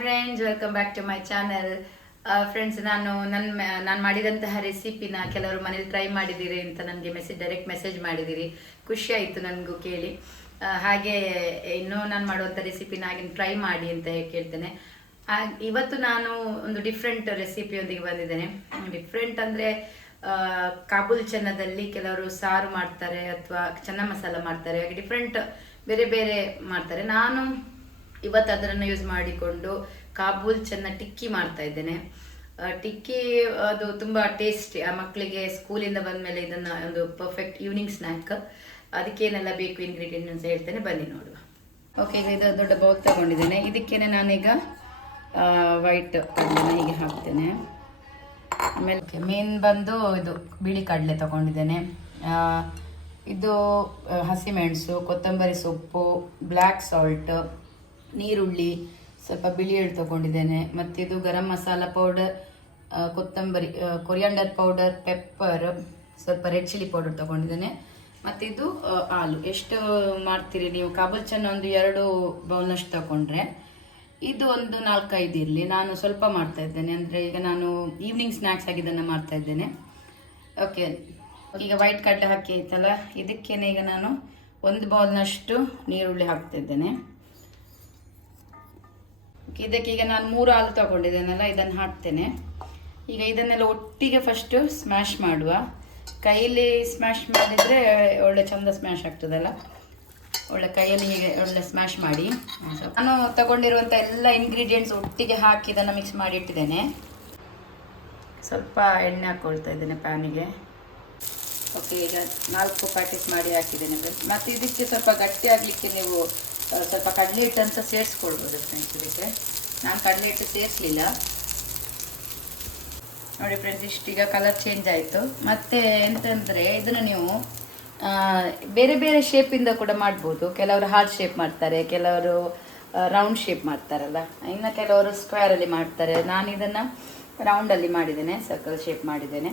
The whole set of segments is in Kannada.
Friends, welcome back to my channel. Friends, ನಾನು ಮಾಡಿದಂತಹ ರೆಸಿಪಿನ ಕೆಲವರು ಮನೇಲಿ ಟ್ರೈ ಮಾಡಿದ್ದೀರಿ ಅಂತ ನನಗೆ ಡೈರೆಕ್ಟ್ ಮೆಸೇಜ್ ಮಾಡಿದ್ದೀರಿ. ಖುಷಿ ಆಯಿತು ನನಗೂ ಕೇಳಿ. ಹಾಗೆ ಇನ್ನೂ ನಾನು ಮಾಡುವಂಥ ರೆಸಿಪಿನ ಹಾಗೆ ಟ್ರೈ ಮಾಡಿ ಅಂತ ಕೇಳ್ತೇನೆ. ಇವತ್ತು ನಾನು ಒಂದು ಡಿಫ್ರೆಂಟ್ ರೆಸಿಪಿಯೊಂದಿಗೆ ಬಂದಿದ್ದೇನೆ. ಡಿಫ್ರೆಂಟ್ ಅಂದರೆ ಕಾಬೂಲ್ ಚೆನ್ನದಲ್ಲಿ ಕೆಲವರು ಸಾರು ಮಾಡ್ತಾರೆ ಅಥವಾ ಚೆನ್ನ ಮಸಾಲ ಮಾಡ್ತಾರೆ, ಹಾಗೆ ಡಿಫ್ರೆಂಟ್ ಬೇರೆ ಬೇರೆ ಮಾಡ್ತಾರೆ. ನಾನು ಇವತ್ತು ಅದನ್ನು ಯೂಸ್ ಮಾಡಿಕೊಂಡು ಕಾಬೂಲ್ ಚೆನ್ನ ಟಿಕ್ಕಿ ಮಾಡ್ತಾ ಇದ್ದೇನೆ. ಟಿಕ್ಕಿ ಅದು ತುಂಬ ಟೇಸ್ಟಿ. ಆ ಮಕ್ಕಳಿಗೆ ಸ್ಕೂಲಿಂದ ಬಂದ ಮೇಲೆ ಇದನ್ನು ಒಂದು ಪರ್ಫೆಕ್ಟ್ ಈವ್ನಿಂಗ್ ಸ್ನ್ಯಾಕ್. ಅದಕ್ಕೇನೆಲ್ಲ ಬೇಕು ಇಂಗ್ರೀಡಿಯೆಂಟ್ಸ್ ಹೇಳ್ತೇನೆ, ಬನ್ನಿ ನೋಡುವ. ಓಕೆ, ಈಗ ಇದು ದೊಡ್ಡ ಬೌಲ್ ತಗೊಂಡಿದ್ದೇನೆ. ಇದಕ್ಕೇನೆ ನಾನೀಗ ವೈಟ್ ಕಡಲೆನ ಹೀಗೆ ಹಾಕ್ತೇನೆ. ಆಮೇಲೆ ಮೇನ್ ಬಂದು ಇದು ಬಿಳಿ ಕಡಲೆ ತಗೊಂಡಿದ್ದೇನೆ. ಇದು ಹಸಿಮೆಣಸು, ಕೊತ್ತಂಬರಿ ಸೊಪ್ಪು, ಬ್ಲ್ಯಾಕ್ ಸಾಲ್ಟ್, ನೀರುಳ್ಳಿ, ಸ್ವಲ್ಪ ಬಿಳಿ ಎಳ್ಳು ತಗೊಂಡಿದ್ದೇನೆ. ಮತ್ತು ಇದು ಗರಂ ಮಸಾಲ ಪೌಡರ್, ಕೊತ್ತಂಬರಿ, ಕೊರಿಯಾಂಡರ್ ಪೌಡರ್, ಪೆಪ್ಪರ್, ಸ್ವಲ್ಪ ರೆಡ್ ಚಿಲ್ಲಿ ಪೌಡರ್ ತಗೊಂಡಿದ್ದೇನೆ. ಮತ್ತು ಇದು ಹಾಲು. ಎಷ್ಟು ಮಾಡ್ತೀರಿ ನೀವು? ಕಾಬೂಲ್ ಚೆನ್ನ ಒಂದು 2 ಬೌಲ್ನಷ್ಟು ತಗೊಂಡ್ರೆ ಇದು ಒಂದು 4-5 ಇರಲಿ. ನಾನು ಸ್ವಲ್ಪ ಮಾಡ್ತಾ ಇದ್ದೇನೆ, ಅಂದರೆ ಈಗ ನಾನು ಈವ್ನಿಂಗ್ ಸ್ನ್ಯಾಕ್ಸ್ ಆಗಿ ಇದನ್ನು ಮಾಡ್ತಾ ಇದ್ದೇನೆ. ಓಕೆ, ಈಗ ವೈಟ್ ಕಡ್ಲೆ ಹಾಕಿ ಆಯ್ತಲ್ಲ, ಇದಕ್ಕೇನೆ ಈಗ ನಾನು 1 ಬೌಲ್ನಷ್ಟು ನೀರುಳ್ಳಿ ಹಾಕ್ತಾ ಇದ್ದೇನೆ. ಇದಕ್ಕೆ ಈಗ ನಾನು 3 ಹಾಲು ತಗೊಂಡಿದ್ದೇನಲ್ಲ, ಇದನ್ನು ಹಾಕ್ತೇನೆ. ಈಗ ಇದನ್ನೆಲ್ಲ ಒಟ್ಟಿಗೆ ಫಸ್ಟು ಸ್ಮ್ಯಾಶ್ ಮಾಡುವ. ಕೈಯಲ್ಲಿ ಸ್ಮ್ಯಾಶ್ ಮಾಡಿದರೆ ಒಳ್ಳೆ ಚಂದ ಸ್ಮ್ಯಾಶ್ ಆಗ್ತದಲ್ಲ, ಒಳ್ಳೆ ಕೈಯಲ್ಲಿ ಹೀಗೆ ಒಳ್ಳೆ ಸ್ಮ್ಯಾಶ್ ಮಾಡಿ. ನಾನು ತಗೊಂಡಿರುವಂಥ ಎಲ್ಲ ಇಂಗ್ರೀಡಿಯೆಂಟ್ಸ್ ಒಟ್ಟಿಗೆ ಹಾಕಿ ಇದನ್ನು ಮಿಕ್ಸ್ ಮಾಡಿ ಇಟ್ಟಿದ್ದೇನೆ. ಸ್ವಲ್ಪ ಎಣ್ಣೆ ಹಾಕ್ಕೊಳ್ತಾ ಇದ್ದೇನೆ ಪ್ಯಾನಿಗೆ. ಓಕೆ, ಈಗ 4 ಪ್ಯಾಕೆಟ್ ಮಾಡಿ ಹಾಕಿದ್ದೇನೆ. ಮತ್ತು ಇದಕ್ಕೆ ಸ್ವಲ್ಪ ಗಟ್ಟಿ ಆಗಲಿಕ್ಕೆ ನೀವು ಸ್ವಲ್ಪ ಕಡಲೆ ಹಿಟ್ಟು ಅಂತ ಸೇರಿಸ್ಕೊಳ್ಬೋದು ಫ್ರೆಂಡ್ಸ್. ಇದಕ್ಕೆ ನಾನು ಕಡಲೆ ಹಿಟ್ಟು ಸೇರಿಸಲಿಲ್ಲ. ನೋಡಿ ಫ್ರೆಂಡ್ಸ್, ಇಷ್ಟೀಗ ಕಲರ್ ಚೇಂಜ್ ಆಯಿತು. ಮತ್ತು ಎಂತಂದರೆ ಇದನ್ನು ನೀವು ಬೇರೆ ಬೇರೆ ಶೇಪಿಂದ ಕೂಡ ಮಾಡ್ಬೋದು. ಕೆಲವರು ಹಾರ್ಟ್ ಶೇಪ್ ಮಾಡ್ತಾರೆ, ಕೆಲವರು ರೌಂಡ್ ಶೇಪ್ ಮಾಡ್ತಾರಲ್ಲ, ಇನ್ನು ಕೆಲವರು ಸ್ಕ್ವೇರಲ್ಲಿ ಮಾಡ್ತಾರೆ. ನಾನು ಇದನ್ನು ರೌಂಡಲ್ಲಿ ಮಾಡಿದ್ದೇನೆ, ಸರ್ಕಲ್ ಶೇಪ್ ಮಾಡಿದ್ದೇನೆ.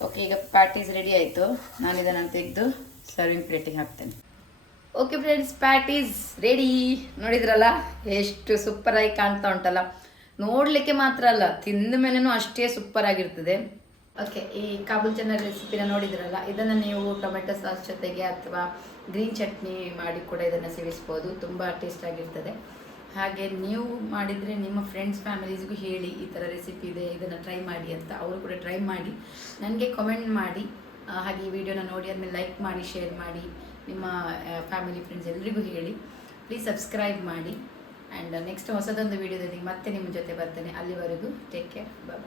ಓಕೆ, ಈಗ ಪ್ಯಾಟೀಸ್ ರೆಡಿ ಆಯಿತು. ನಾನು ಇದನ್ನು ತೆಗೆದು ಸರ್ವಿಂಗ್ ಪ್ಲೇಟಿಗೆ ಹಾಕ್ತೇನೆ. Okay friends, patties ready. ನೋಡಿದ್ರಲ್ಲ ಎಷ್ಟು ಸೂಪರಾಗಿ ಕಾಣ್ತಾ ಉಂಟಲ್ಲ. ನೋಡಲಿಕ್ಕೆ ಮಾತ್ರ ಅಲ್ಲ, ತಿಂದ ಮೇಲೂ ಅಷ್ಟೇ ಸೂಪರ್ ಆಗಿರ್ತದೆ. ಓಕೆ, ಈ ಕಾಬೂಲ್ ಚೆನ್ನ ರೆಸಿಪಿನ ನೋಡಿದ್ರಲ್ಲ, ಇದನ್ನು ನೀವು ಟೊಮೆಟೊ ಸಾಸ್ ಜೊತೆಗೆ ಅಥವಾ ಗ್ರೀನ್ ಚಟ್ನಿ ಮಾಡಿ ಕೂಡ ಇದನ್ನು ಸೇವಿಸ್ಬೋದು. ತುಂಬ ಟೇಸ್ಟ್ ಆಗಿರ್ತದೆ. ಹಾಗೆ ನೀವು ಮಾಡಿದರೆ ನಿಮ್ಮ ಫ್ರೆಂಡ್ಸ್ ಫ್ಯಾಮಿಲೀಸ್ಗೂ ಹೇಳಿ, ಈ ಥರ ರೆಸಿಪಿ ಇದೆ, ಇದನ್ನು ಟ್ರೈ ಮಾಡಿ ಅಂತ. ಅವರು ಕೂಡ ಟ್ರೈ ಮಾಡಿ ನನಗೆ ಕಮೆಂಟ್ ಮಾಡಿ. ಹಾಗೆ ಈ ವಿಡಿಯೋನ ನೋಡಿ ಆದಮೇಲೆ ಲೈಕ್ ಮಾಡಿ, ಶೇರ್ ಮಾಡಿ, ನಿಮ್ಮ ಫ್ಯಾಮಿಲಿ ಫ್ರೆಂಡ್ಸ್ ಎಲ್ರಿಗೂ ಹೇಳಿ. ಪ್ಲೀಸ್ ಸಬ್ಸ್ಕ್ರೈಬ್ ಮಾಡಿ. ಆ್ಯಂಡ್ ನೆಕ್ಸ್ಟ್ ಹೊಸದೊಂದು ವಿಡಿಯೋದಲ್ಲಿ ಮತ್ತೆ ನಿಮ್ಮ ಜೊತೆ ಬರ್ತೇನೆ. ಅಲ್ಲಿವರೆಗೂ ಟೇಕ್ ಕೇರ್, ಬಾಯ್.